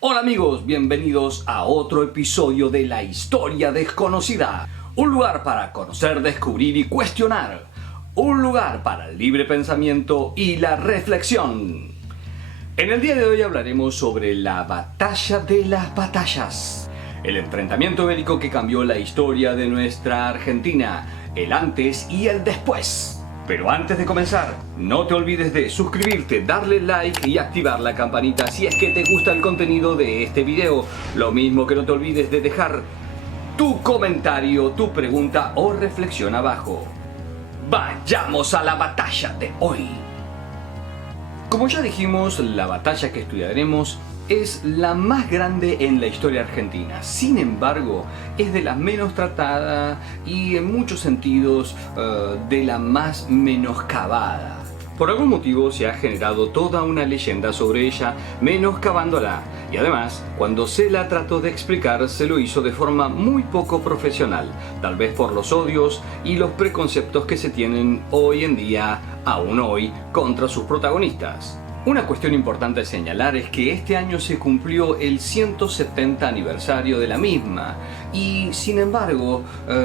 Hola amigos, bienvenidos a otro episodio de La Historia Desconocida. Un lugar para conocer, descubrir y cuestionar. Un lugar para el libre pensamiento y la reflexión. En el día de hoy hablaremos sobre la Batalla de las Batallas. El enfrentamiento bélico que cambió la historia de nuestra Argentina. El antes y el después. Pero antes de comenzar, no te olvides de suscribirte, darle like y activar la campanita si es que te gusta el contenido de este video. Lo mismo que no te olvides de dejar tu comentario, tu pregunta o reflexión abajo. Vayamos a la batalla de hoy. Como ya dijimos, la batalla que estudiaremos es la más grande en la historia argentina. Sin embargo, es de la menos tratada y en muchos sentidos de la más menoscabada. Por algún motivo se ha generado toda una leyenda sobre ella, menoscabándola. Y además, cuando se la trató de explicar, se lo hizo de forma muy poco profesional, tal vez por los odios y los preconceptos que se tienen hoy en día, aún hoy, contra sus protagonistas. Una cuestión importante a señalar es que este año se cumplió el 170 aniversario de la misma y sin embargo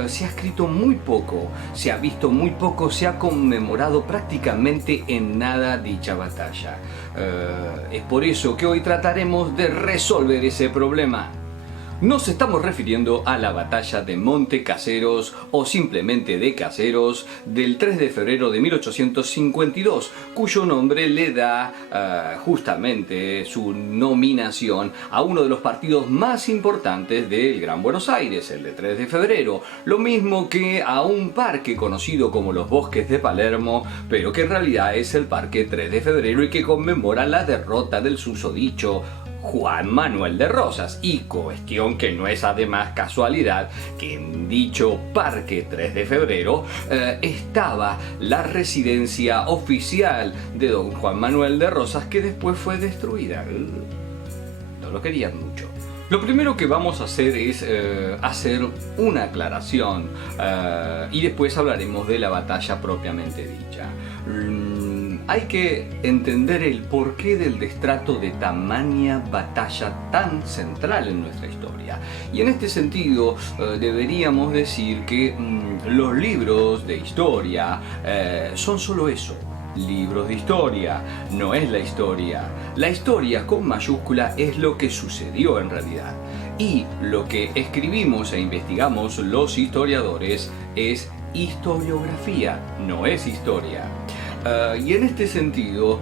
se ha escrito muy poco, se ha visto muy poco, se ha conmemorado prácticamente en nada dicha batalla. Es por eso que hoy trataremos de resolver ese problema. Nos estamos refiriendo a la batalla de Monte Caseros o simplemente de Caseros del 3 de febrero de 1852, cuyo nombre le da justamente su nominación a uno de los partidos más importantes del Gran Buenos Aires, el de 3 de febrero, lo mismo que a un parque conocido como los Bosques de Palermo, pero que en realidad es el Parque 3 de febrero y que conmemora la derrota del susodicho Juan Manuel de Rosas, y cuestión que no es además casualidad que en dicho Parque 3 de febrero estaba la residencia oficial de don Juan Manuel de Rosas, que después fue destruida. No lo querían mucho. Lo primero que vamos a hacer es hacer una aclaración y después hablaremos de la batalla propiamente dicha. Hay que entender el porqué del destrato de tamaña batalla tan central en nuestra historia. Y en este sentido deberíamos decir que los libros de historia son solo eso. Libros de historia, no es la historia. La historia con mayúscula es lo que sucedió en realidad. Y lo que escribimos e investigamos los historiadores es historiografía, no es historia. Y en este sentido,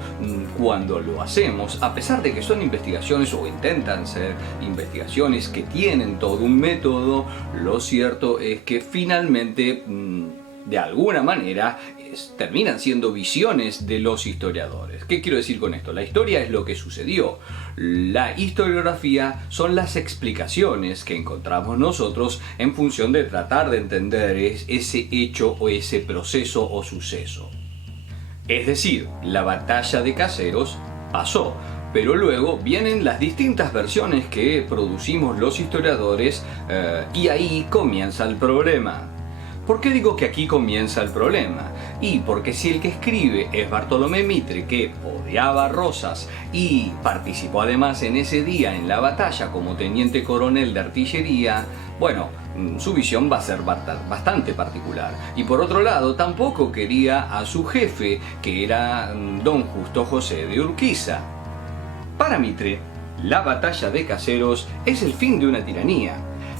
cuando lo hacemos, a pesar de que son investigaciones o intentan ser investigaciones que tienen todo un método, lo cierto es que finalmente, de alguna manera, terminan siendo visiones de los historiadores. ¿Qué quiero decir con esto? La historia es lo que sucedió. La historiografía son las explicaciones que encontramos nosotros en función de tratar de entender ese hecho o ese proceso o suceso. Es decir, la batalla de Caseros pasó, pero luego vienen las distintas versiones que producimos los historiadores y ahí comienza el problema. ¿Por qué digo que aquí comienza el problema? Y porque si el que escribe es Bartolomé Mitre, que odiaba a Rosas y participó además en ese día en la batalla como teniente coronel de artillería, bueno, su visión va a ser bastante particular. Y por otro lado, tampoco quería a su jefe, que era don Justo José de Urquiza. Para Mitre, la batalla de Caseros es el fin de una tiranía,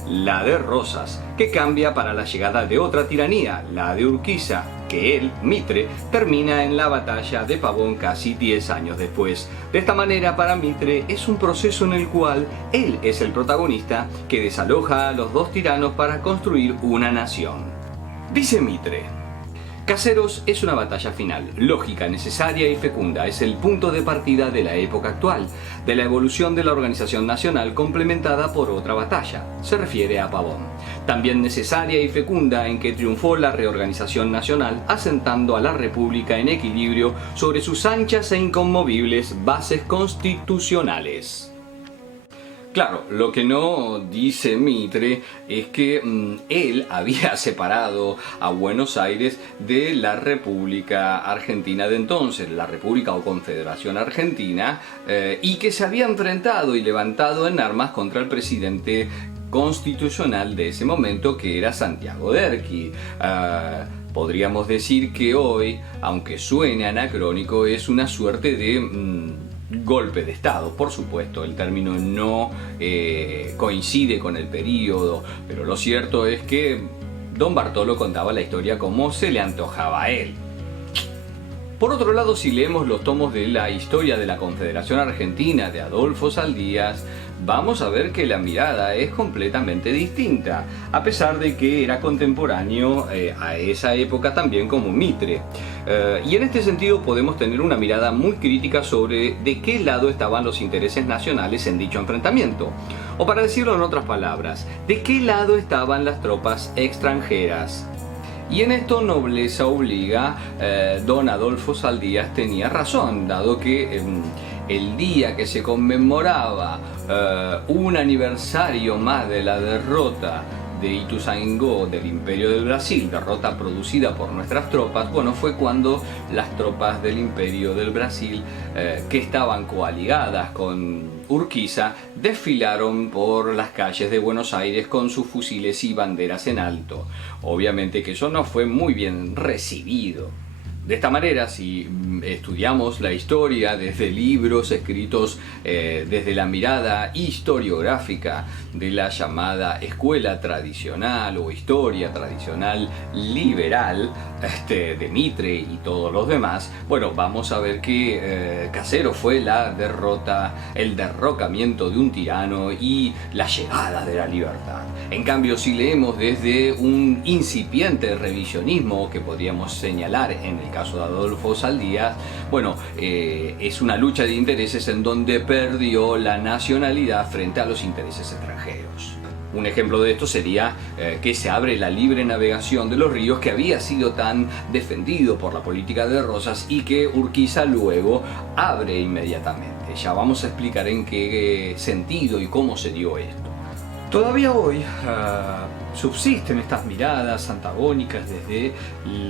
la de Rosas, que cambia para la llegada de otra tiranía, la de Urquiza, que él, Mitre, termina en la batalla de Pavón casi 10 años después. De esta manera, para Mitre es un proceso en el cual él es el protagonista que desaloja a los dos tiranos para construir una nación. Dice Mitre: Caseros es una batalla final, lógica, necesaria y fecunda. Es el punto de partida de la época actual, de la evolución de la organización nacional complementada por otra batalla. Se refiere a Pavón. También necesaria y fecunda en que triunfó la reorganización nacional, asentando a la República en equilibrio sobre sus anchas e inconmovibles bases constitucionales. Claro, lo que no dice Mitre es que él había separado a Buenos Aires de la República Argentina de entonces, la República o Confederación Argentina, y que se había enfrentado y levantado en armas contra el presidente constitucional de ese momento, que era Santiago Derqui. Podríamos decir que hoy, aunque suene anacrónico, es una suerte de golpe de Estado. Por supuesto, el término no coincide con el periodo, pero lo cierto es que don Bartolo contaba la historia como se le antojaba a él. Por otro lado, si leemos los tomos de la historia de la Confederación Argentina de Adolfo Saldías, vamos a ver que la mirada es completamente distinta, a pesar de que era contemporáneo a esa época también como Mitre. Y en este sentido podemos tener una mirada muy crítica sobre de qué lado estaban los intereses nacionales en dicho enfrentamiento. O para decirlo en otras palabras, de qué lado estaban las tropas extranjeras. Y en esto Nobleza Obliga, don Adolfo Saldías tenía razón, dado que el día que se conmemoraba un aniversario más de la derrota de Ituzaingó del Imperio del Brasil, derrota producida por nuestras tropas, bueno, fue cuando las tropas del Imperio del Brasil, que estaban coaligadas con Urquiza, desfilaron por las calles de Buenos Aires con sus fusiles y banderas en alto. Obviamente que eso no fue muy bien recibido. De esta manera, si estudiamos la historia desde libros escritos desde la mirada historiográfica de la llamada escuela tradicional o historia tradicional liberal de Mitre y todos los demás, bueno, vamos a ver que Caseros fue la derrota, el derrocamiento de un tirano y la llegada de la libertad. En cambio, si leemos desde un incipiente revisionismo que podríamos señalar en el caso de Adolfo Saldías, bueno, es una lucha de intereses en donde perdió la nacionalidad frente a los intereses extranjeros. Un ejemplo de esto sería que se abre la libre navegación de los ríos, que había sido tan defendido por la política de Rosas y que Urquiza luego abre inmediatamente. Ya vamos a explicar en qué sentido y cómo se dio esto. Todavía hoy subsisten estas miradas antagónicas desde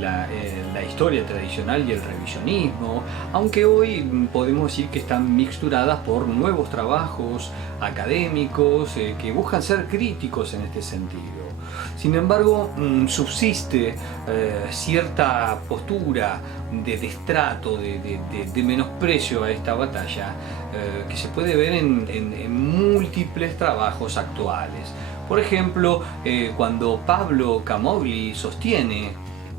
la historia tradicional y el revisionismo, aunque hoy podemos decir que están mixturadas por nuevos trabajos académicos que buscan ser críticos en este sentido. Sin embargo, subsiste cierta postura de destrato, de menosprecio a esta batalla, que se puede ver en múltiples trabajos actuales. Por ejemplo, cuando Pablo Camogli sostiene: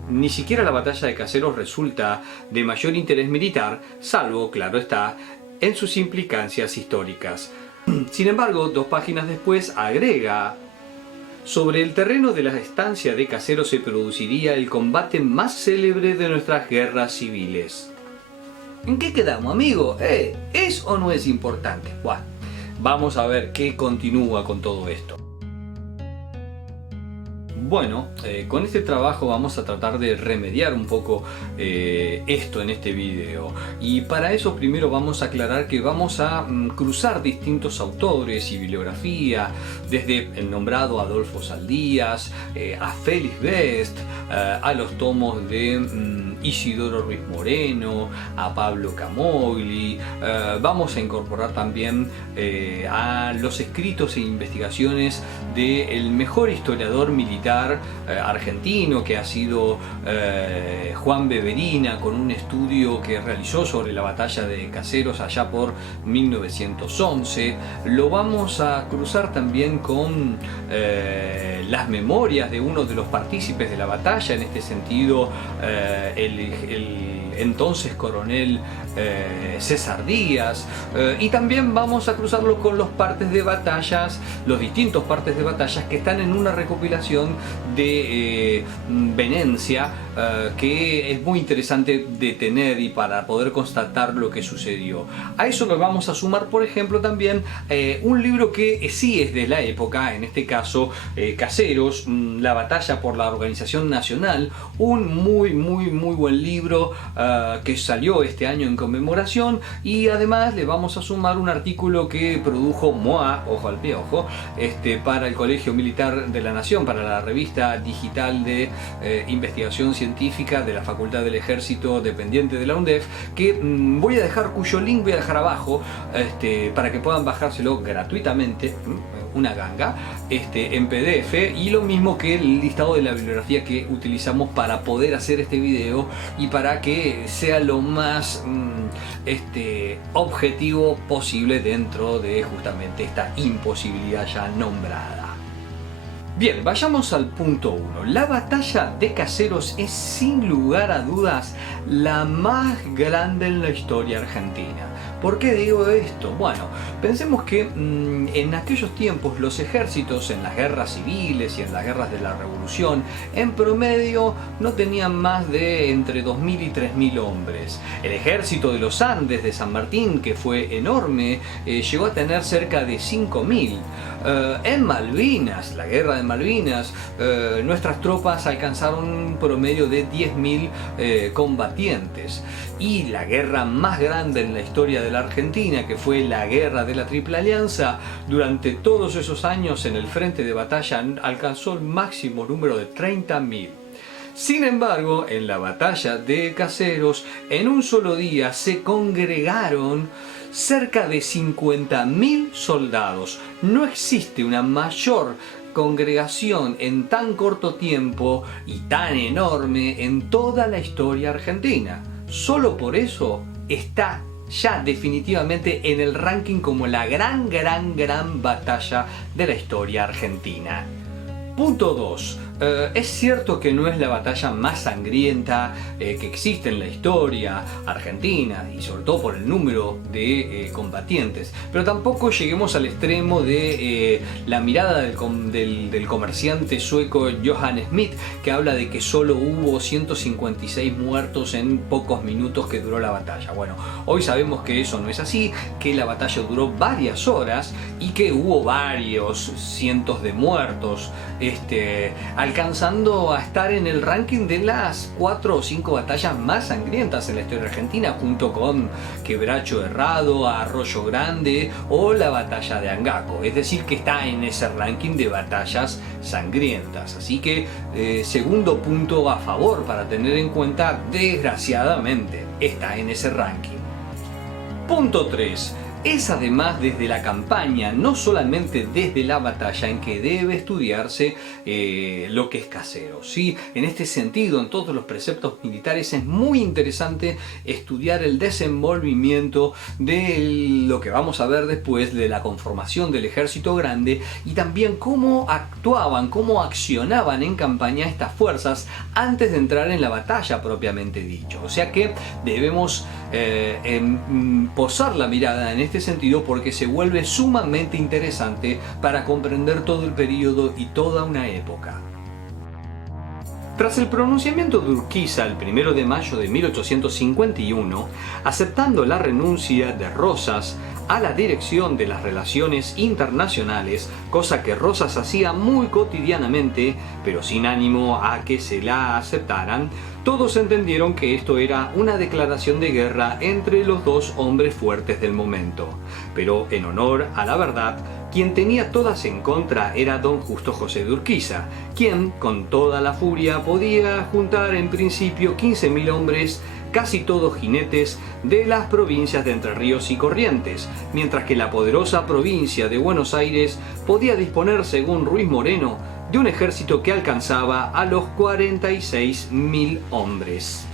ni siquiera la batalla de Caseros resulta de mayor interés militar, salvo, claro está, en sus implicancias históricas. Sin embargo, 2 páginas después agrega: sobre el terreno de la estancia de Caseros se produciría el combate más célebre de nuestras guerras civiles. ¿En qué quedamos, amigo? ¿Es o no es importante? Buah, vamos a ver qué continúa con todo esto. Bueno, con este trabajo vamos a tratar de remediar un poco esto en este video, y para eso primero vamos a aclarar que vamos a cruzar distintos autores y bibliografía, desde el nombrado Adolfo Saldías, a Félix Best, a los tomos de Isidoro Ruiz Moreno, a Pablo Camogli. Vamos a incorporar también a los escritos e investigaciones del mejor historiador militar argentino, que ha sido Juan Beverina, con un estudio que realizó sobre la batalla de Caseros allá por 1911. Lo vamos a cruzar también con las memorias de uno de los partícipes de la batalla, en este sentido el entonces coronel César Díaz, y también vamos a cruzarlo con los partes de batallas, los distintos partes de batallas que están en una recopilación de Venencia, que es muy interesante de tener y para poder constatar lo que sucedió. A eso le vamos a sumar, por ejemplo, también un libro que sí es de la época, en este caso Caseros, la batalla por la organización nacional, un muy buen libro que salió este año en conmemoración, y además le vamos a sumar un artículo que produjo MOA, ojo al piojo, para el Colegio Militar de la Nación, para la revista digital de investigación científica de la Facultad del Ejército dependiente de la UNDEF, que voy a dejar, cuyo link voy a dejar abajo, para que puedan bajárselo gratuitamente, una ganga, en PDF, y lo mismo que el listado de la bibliografía que utilizamos para poder hacer este video y para que sea lo más objetivo posible dentro de justamente esta imposibilidad ya nombrada. Bien, vayamos al punto 1. La batalla de Caseros es sin lugar a dudas la más grande en la historia argentina. ¿Por qué digo esto? Bueno, pensemos que en aquellos tiempos los ejércitos en las guerras civiles y en las guerras de la Revolución en promedio no tenían más de entre 2.000 y 3.000 hombres. El ejército de los Andes de San Martín, que fue enorme, llegó a tener cerca de 5.000. En Malvinas, la guerra de Malvinas, nuestras tropas alcanzaron un promedio de 10.000 combatientes. Y la guerra más grande en la historia de la Argentina, que fue la guerra de la Triple Alianza, durante todos esos años en el frente de batalla alcanzó el máximo número de 30.000. Sin embargo, en la batalla de Caseros, en un solo día se congregaron cerca de 50.000 soldados. No existe una mayor congregación en tan corto tiempo y tan enorme en toda la historia argentina. Solo por eso está ya definitivamente en el ranking como la gran batalla de la historia argentina. Punto 2. Es cierto que no es la batalla más sangrienta que existe en la historia argentina, y sobre todo por el número de combatientes, pero tampoco lleguemos al extremo de la mirada del comerciante sueco Johan Smith, que habla de que solo hubo 156 muertos en pocos minutos que duró la batalla. Bueno, hoy sabemos que eso no es así, que la batalla duró varias horas y que hubo varios cientos de muertos, alcanzando a estar en el ranking de las 4 o 5 batallas más sangrientas en la historia argentina, junto con Quebracho Herrado, Arroyo Grande o la batalla de Angaco. Es decir, que está en ese ranking de batallas sangrientas. Así que segundo punto a favor para tener en cuenta, desgraciadamente, está en ese ranking. Punto 3. Es además desde la campaña, no solamente desde la batalla, en que debe estudiarse lo que es Caseros, ¿sí? En este sentido, en todos los preceptos militares es muy interesante estudiar el desenvolvimiento de lo que vamos a ver después, de la conformación del ejército grande, y también cómo actuaban, cómo accionaban en campaña estas fuerzas antes de entrar en la batalla propiamente dicho. O sea que debemos posar la mirada en este sentido, porque se vuelve sumamente interesante para comprender todo el periodo y toda una época. Tras el pronunciamiento de Urquiza el 1 de mayo de 1851, aceptando la renuncia de Rosas a la dirección de las relaciones internacionales, cosa que Rosas hacía muy cotidianamente, pero sin ánimo a que se la aceptaran, todos entendieron que esto era una declaración de guerra entre los dos hombres fuertes del momento. Pero en honor a la verdad, quien tenía todas en contra era don Justo José de Urquiza, quien con toda la furia podía juntar en principio 15.000 hombres, casi todos jinetes, de las provincias de Entre Ríos y Corrientes, mientras que la poderosa provincia de Buenos Aires podía disponer, según Ruiz Moreno, de un ejército que alcanzaba a los 46.000 hombres.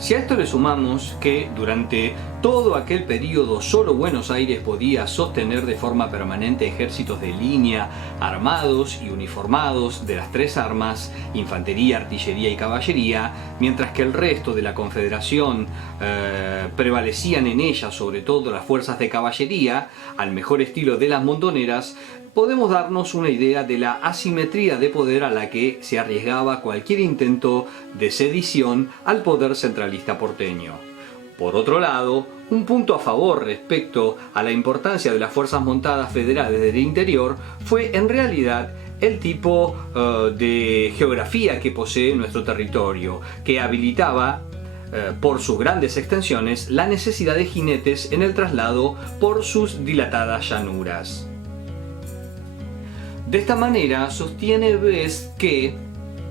Si a esto le sumamos que durante todo aquel periodo solo Buenos Aires podía sostener de forma permanente ejércitos de línea, armados y uniformados de las tres armas, infantería, artillería y caballería, mientras que el resto de la Confederación prevalecían en ella sobre todo las fuerzas de caballería, al mejor estilo de las montoneras, podemos darnos una idea de la asimetría de poder a la que se arriesgaba cualquier intento de sedición al poder centralista porteño. Por otro lado, un punto a favor respecto a la importancia de las fuerzas montadas federales del interior fue en realidad el tipo de geografía que posee nuestro territorio, que habilitaba por sus grandes extensiones, la necesidad de jinetes en el traslado por sus dilatadas llanuras. De esta manera sostiene Bess que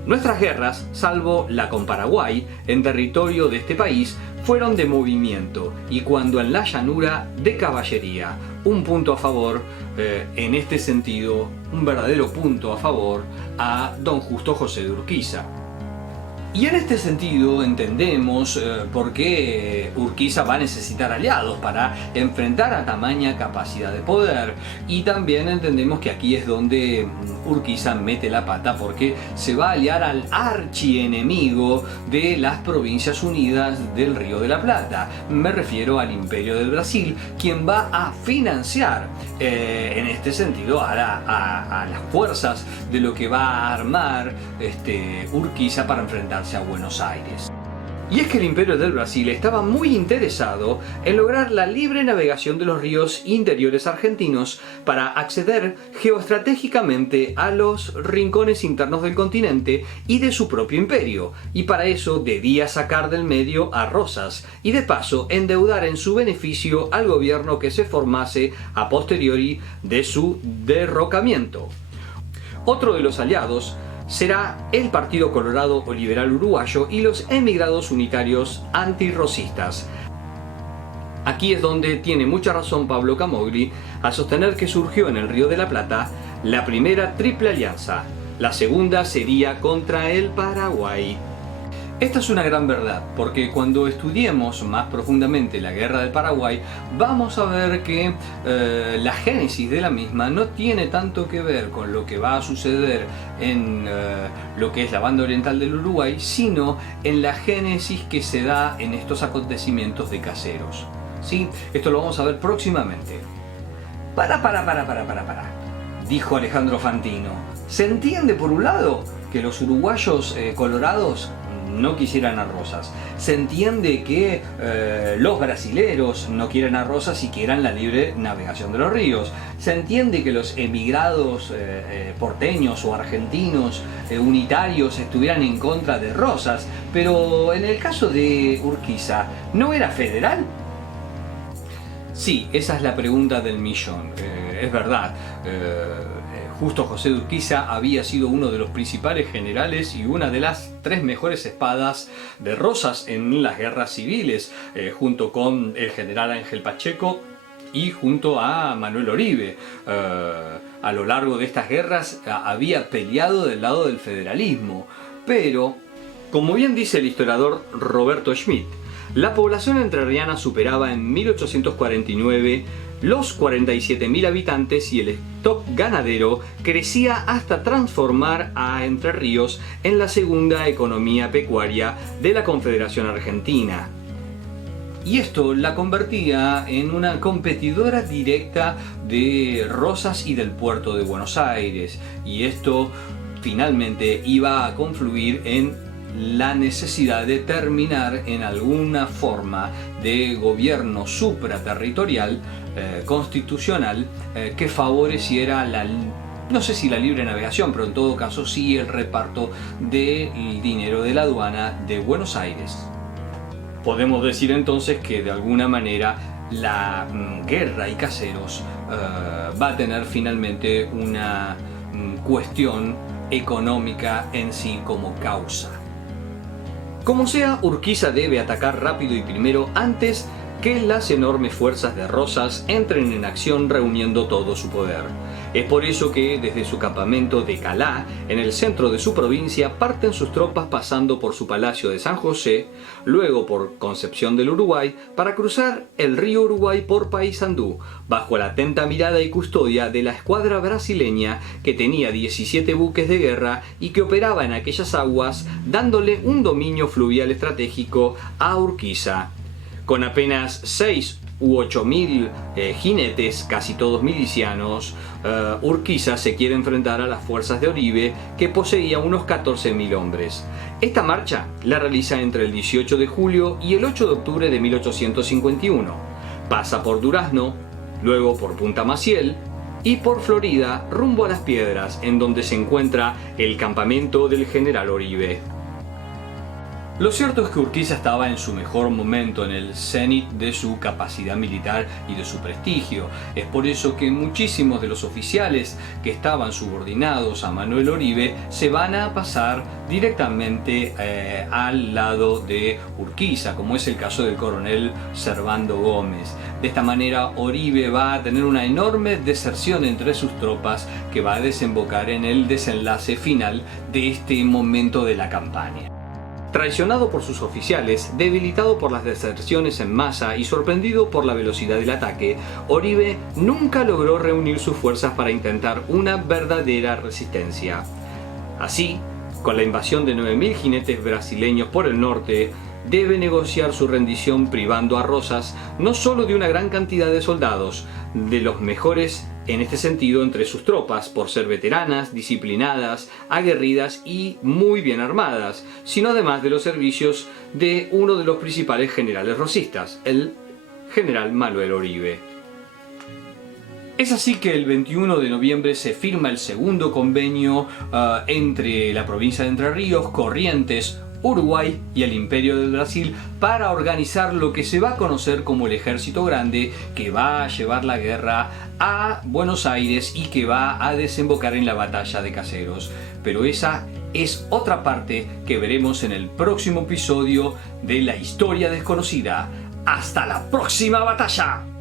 nuestras guerras, salvo la con Paraguay, en territorio de este país, fueron de movimiento y cuando en la llanura de caballería. Un punto a favor, en este sentido, un verdadero punto a favor a don Justo José de Urquiza. Y en este sentido entendemos por qué Urquiza va a necesitar aliados para enfrentar a tamaña capacidad de poder, y también entendemos que aquí es donde Urquiza mete la pata porque se va a aliar al archienemigo de las Provincias Unidas del Río de la Plata. Me refiero al Imperio del Brasil, quien va a financiar en este sentido a las fuerzas de lo que va a armar Urquiza para enfrentarse a Buenos Aires. Y es que el Imperio del Brasil estaba muy interesado en lograr la libre navegación de los ríos interiores argentinos para acceder geoestratégicamente a los rincones internos del continente y de su propio imperio, y para eso debía sacar del medio a Rosas y de paso endeudar en su beneficio al gobierno que se formase a posteriori de su derrocamiento. Otro de los aliados será el Partido Colorado o Liberal Uruguayo y los emigrados unitarios antirrosistas. Aquí es donde tiene mucha razón Pablo Camogli al sostener que surgió en el Río de la Plata la primera triple alianza. La segunda sería contra el Paraguay. Esta es una gran verdad, porque cuando estudiemos más profundamente la Guerra del Paraguay, vamos a ver que la génesis de la misma no tiene tanto que ver con lo que va a suceder en lo que es la banda oriental del Uruguay, sino en la génesis que se da en estos acontecimientos de Caseros. ¿Sí? Esto lo vamos a ver próximamente. Para, dijo Alejandro Fantino. ¿Se entiende por un lado que los uruguayos colorados no quisieran a Rosas? Se entiende que los brasileros no quieren a Rosas y quieran la libre navegación de los ríos. Se entiende que los emigrados porteños o argentinos unitarios estuvieran en contra de Rosas, pero en el caso de Urquiza, ¿no era federal? Sí, esa es la pregunta del millón. Es verdad. Justo José de Urquiza había sido uno de los principales generales y una de las 3 mejores espadas de Rosas en las guerras civiles, junto con el general Ángel Pacheco y junto a Manuel Oribe. A lo largo de estas guerras había peleado del lado del federalismo, pero, como bien dice el historiador Roberto Schmidt, la población entrerriana superaba en 1849 los 47.000 habitantes y el stock ganadero crecía hasta transformar a Entre Ríos en la segunda economía pecuaria de la Confederación Argentina. Y esto la convertía en una competidora directa de Rosas y del puerto de Buenos Aires. Y esto finalmente iba a confluir en la necesidad de terminar en alguna forma de gobierno supraterritorial constitucional que favoreciera no sé si la libre navegación, pero en todo caso sí el reparto del dinero de la aduana de Buenos Aires. Podemos decir entonces que de alguna manera la guerra y Caseros va a tener finalmente una cuestión económica en sí como causa. Como sea, Urquiza debe atacar rápido y primero antes que las enormes fuerzas de Rosas entren en acción reuniendo todo su poder. Es por eso que desde su campamento de Calá, en el centro de su provincia, parten sus tropas pasando por su palacio de San José, luego por Concepción del Uruguay, para cruzar el río Uruguay por Paysandú, bajo la atenta mirada y custodia de la escuadra brasileña que tenía 17 buques de guerra y que operaba en aquellas aguas, dándole un dominio fluvial estratégico a Urquiza. Con apenas 6 u 8.000 jinetes, casi todos milicianos, Urquiza se quiere enfrentar a las fuerzas de Oribe, que poseía unos 14.000 hombres. Esta marcha la realiza entre el 18 de julio y el 8 de octubre de 1851. Pasa por Durazno, luego por Punta Maciel y por Florida rumbo a Las Piedras, en donde se encuentra el campamento del general Oribe. Lo cierto es que Urquiza estaba en su mejor momento, en el cenit de su capacidad militar y de su prestigio. Es por eso que muchísimos de los oficiales que estaban subordinados a Manuel Oribe se van a pasar directamente al lado de Urquiza, como es el caso del coronel Servando Gómez. De esta manera Oribe va a tener una enorme deserción entre sus tropas que va a desembocar en el desenlace final de este momento de la campaña. Traicionado por sus oficiales, debilitado por las deserciones en masa y sorprendido por la velocidad del ataque, Oribe nunca logró reunir sus fuerzas para intentar una verdadera resistencia. Así, con la invasión de 9.000 jinetes brasileños por el norte, debe negociar su rendición privando a Rosas no solo de una gran cantidad de soldados, de los mejores en este sentido entre sus tropas, por ser veteranas, disciplinadas, aguerridas y muy bien armadas, sino además de los servicios de uno de los principales generales rosistas, el general Manuel Oribe. Es así que el 21 de noviembre se firma el segundo convenio entre la provincia de Entre Ríos, Corrientes, Uruguay y el Imperio del Brasil para organizar lo que se va a conocer como el Ejército Grande, que va a llevar la guerra a Buenos Aires y que va a desembocar en la batalla de Caseros. Pero esa es otra parte que veremos en el próximo episodio de La Historia Desconocida. ¡Hasta la próxima batalla!